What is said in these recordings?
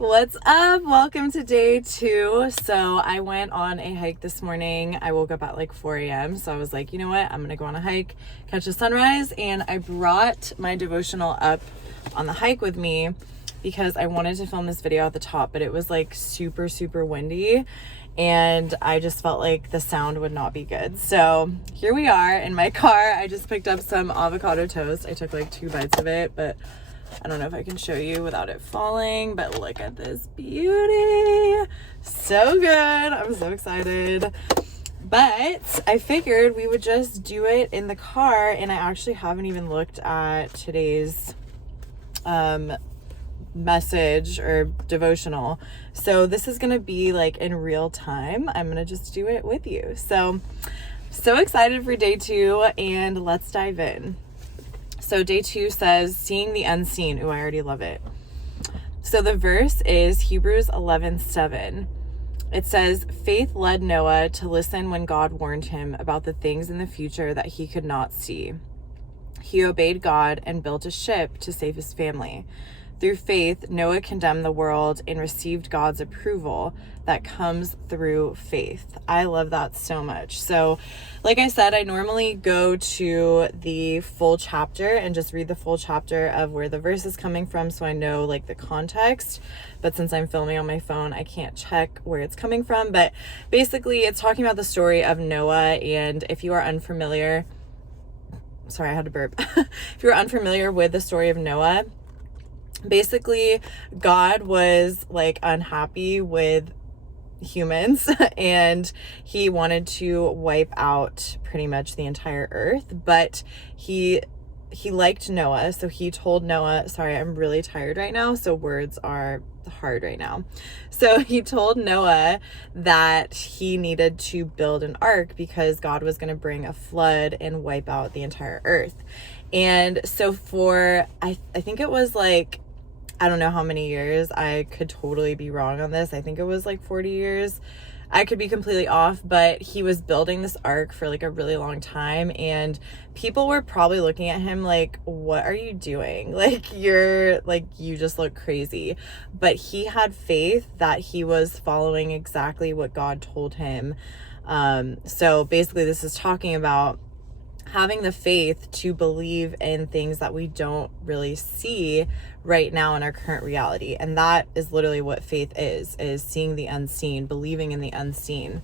What's up? Welcome to day 2. So I went on a hike this morning. I woke up at like 4 a.m. So I was like, you know what? I'm going to go on a hike, catch the sunrise. And I brought my devotional up on the hike with me because I wanted to film this video at the top, but it was like super windy. And I just felt like the sound would not be good. So here we are in my car. I just picked up some avocado toast. I took like 2 bites of it, but I don't know if I can show you without it falling, but look at this beauty. So good. I'm so excited. But I figured we would just do it in the car, and I actually haven't even looked at today's message or devotional. So this is going to be like in real time. I'm going to just do it with you. So excited for day 2, and let's dive in. So day 2 says, seeing the unseen. Ooh, I already love it. So the verse is Hebrews 11:7. It says, faith led Noah to listen when God warned him about the things in the future that he could not see. He obeyed God and built a ship to save his family. Through faith, Noah condemned the world and received God's approval that comes through faith. I love that so much. So, like I said, I normally go to the full chapter and just read the full chapter of where the verse is coming from so I know like the context. But since I'm filming on my phone, I can't check where it's coming from. But basically, it's talking about the story of Noah. And if you are unfamiliar, sorry, I had to burp. If you're unfamiliar with the story of Noah, basically, God was like unhappy with humans and he wanted to wipe out pretty much the entire earth, but he liked Noah, so he told Noah, sorry, I'm really tired right now, so words are hard right now. So he told Noah that he needed to build an ark because God was going to bring a flood and wipe out the entire earth. And so for I think it was like, I don't know how many years. I could totally be wrong on this. I think it was like 40 years. I could be completely off, but he was building this ark for like a really long time, and people were probably looking at him like, what are you doing? Like, you just look crazy. But he had faith that he was following exactly what God told him. So basically this is talking about having the faith to believe in things that we don't really see right now in our current reality. And that is literally what faith is seeing the unseen, believing in the unseen.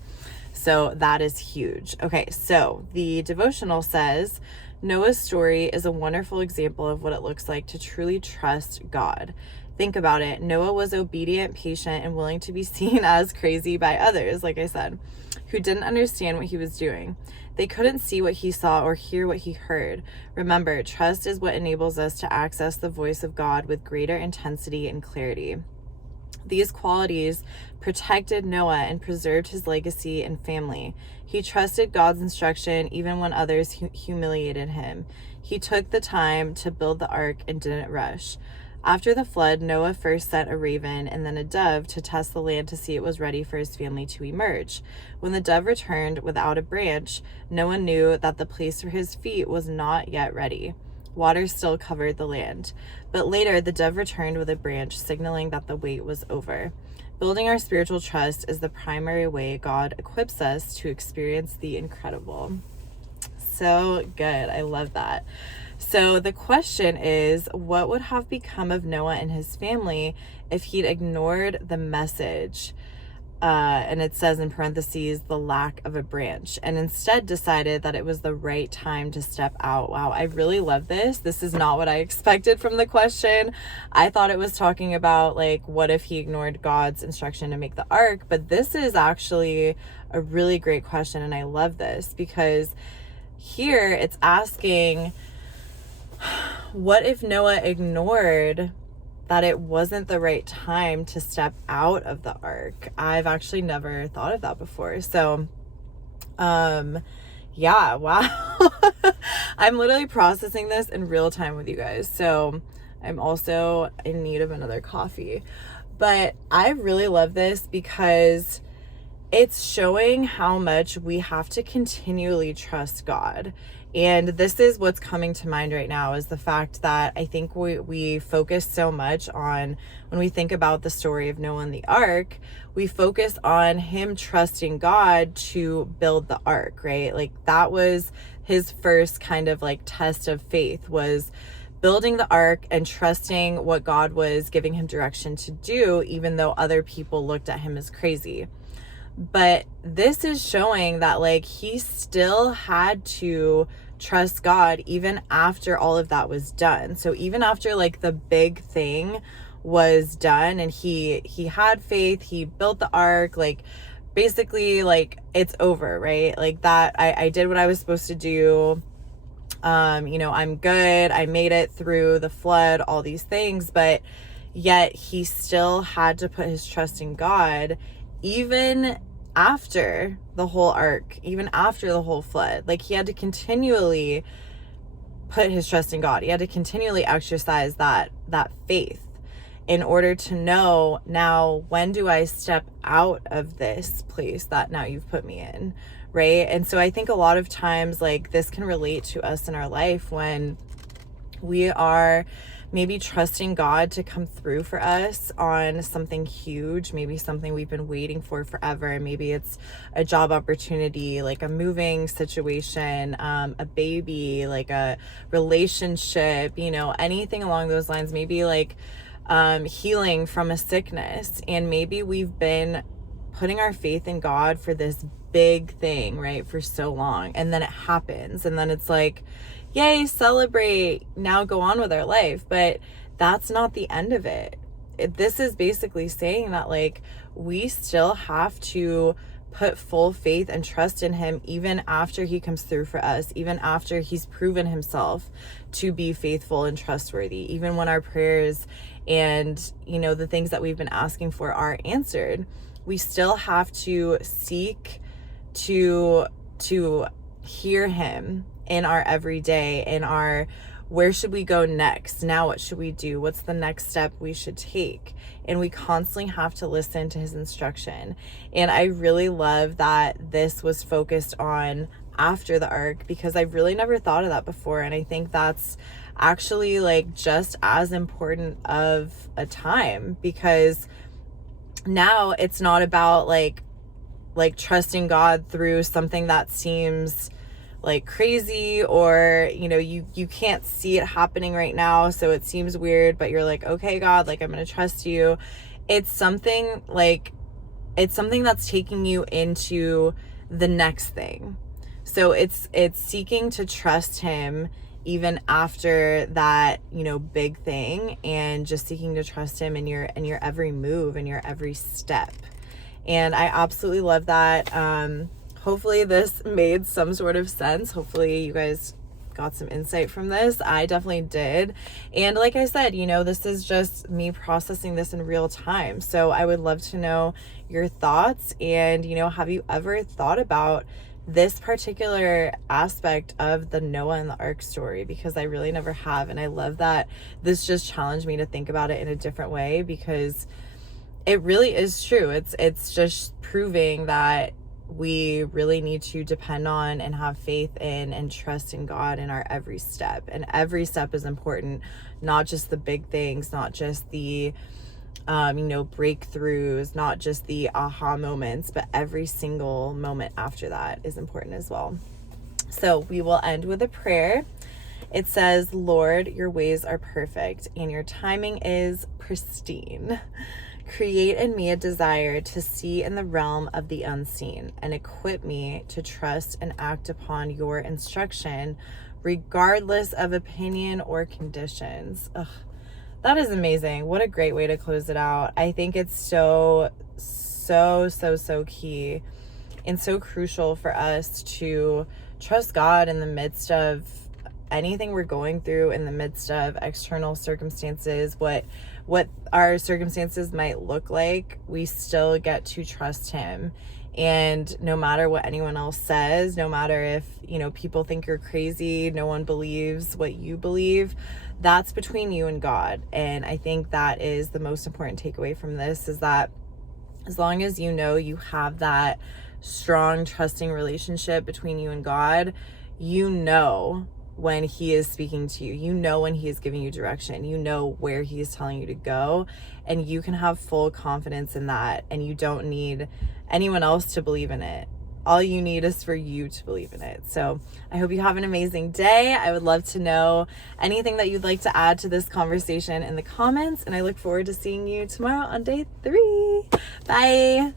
So that is huge. Okay, so the devotional says, Noah's story is a wonderful example of what it looks like to truly trust God. Think about it. Noah was obedient, patient, and willing to be seen as crazy by others, like I said, who didn't understand what he was doing. They couldn't see what he saw or hear what he heard. Remember, trust is what enables us to access the voice of God with greater intensity and clarity. These qualities protected Noah and preserved his legacy and family. He trusted God's instruction even when others humiliated him. He took the time to build the ark and didn't rush. After the flood, Noah first sent a raven and then a dove to test the land to see it was ready for his family to emerge. When the dove returned without a branch, Noah knew that the place for his feet was not yet ready. Water still covered the land. But later, the dove returned with a branch, signaling that the wait was over. Building our spiritual trust is the primary way God equips us to experience the incredible. So good. I love that. So the question is, what would have become of Noah and his family if he'd ignored the message? And it says in parentheses, the lack of a branch, and instead decided that it was the right time to step out. Wow, I really love this. This is not what I expected from the question. I thought it was talking about like, what if he ignored God's instruction to make the ark? But this is actually a really great question, and I love this because here it's asking, what if Noah ignored that it wasn't the right time to step out of the ark? I've actually never thought of that before. So, yeah, wow. I'm literally processing this in real time with you guys. So I'm also in need of another coffee. But I really love this because it's showing how much we have to continually trust God. And this is what's coming to mind right now, is the fact that I think we focus so much on, when we think about the story of Noah and the ark, we focus on him trusting God to build the ark, right? Like that was his first kind of like test of faith, was building the ark and trusting what God was giving him direction to do, even though other people looked at him as crazy. But this is showing that like he still had to trust God even after all of that was done. So even after like the big thing was done and he had faith, he built the ark, like basically like it's over, right? Like that I did what I was supposed to do. I'm good. I made it through the flood, all these things, but yet he still had to put his trust in God even after the whole ark, even after the whole flood. Like he had to continually put his trust in God. He had to continually exercise that faith in order to know, now when do I step out of this place that now you've put me in, right? And so I think a lot of times like this can relate to us in our life when we are maybe trusting God to come through for us on something huge, maybe something we've been waiting for forever. Maybe it's a job opportunity, like a moving situation, a baby, like a relationship, anything along those lines. Maybe like healing from a sickness. And maybe we've been putting our faith in God for this big thing, right, for so long. And then it happens. And then it's like, yay, celebrate, now go on with our life. But that's not the end of it. This is basically saying that like we still have to put full faith and trust in him even after he comes through for us, even after he's proven himself to be faithful and trustworthy, even when our prayers and the things that we've been asking for are answered. We still have to seek to hear him in our everyday, in our where should we go next? Now what should we do? What's the next step we should take? And we constantly have to listen to his instruction. And I really love that this was focused on after the ark, because I've really never thought of that before. And I think that's actually like just as important of a time, because now it's not about like trusting God through something that seems like crazy, or you can't see it happening right now, so it seems weird, but you're like, okay, God, like I'm gonna trust you. It's something that's taking you into the next thing. So it's seeking to trust him even after that big thing, and just seeking to trust him in your every move and your every step. And I absolutely love that. Hopefully this made some sort of sense. Hopefully you guys got some insight from this. I definitely did. And like I said, this is just me processing this in real time. So I would love to know your thoughts. And, have you ever thought about this particular aspect of the Noah and the ark story? Because I really never have. And I love that this just challenged me to think about it in a different way, because it really is true. It's just proving that we really need to depend on and have faith in and trust in God in our every step. And every step is important, not just the big things, not just the breakthroughs, not just the aha moments, but every single moment after that is important as well. So we will end with a prayer. It says, Lord, your ways are perfect and your timing is pristine. Create in me a desire to see in the realm of the unseen, and equip me to trust and act upon your instruction, regardless of opinion or conditions. Ugh, that is amazing. What a great way to close it out. I think it's so key and so crucial for us to trust God in the midst of anything we're going through, in the midst of external circumstances, what our circumstances might look like. We still get to trust him. And no matter what anyone else says, no matter if people think you're crazy, no one believes what you believe, that's between you and God. And I think that is the most important takeaway from this, is that as long as you know you have that strong, trusting relationship between you and God, you know when he is speaking to you, you know when he is giving you direction, you know where he is telling you to go, and you can have full confidence in that, and you don't need anyone else to believe in it. All you need is for you to believe in it. So I hope you have an amazing day. I would love to know anything that you'd like to add to this conversation in the comments, and I look forward to seeing you tomorrow on day 3. Bye.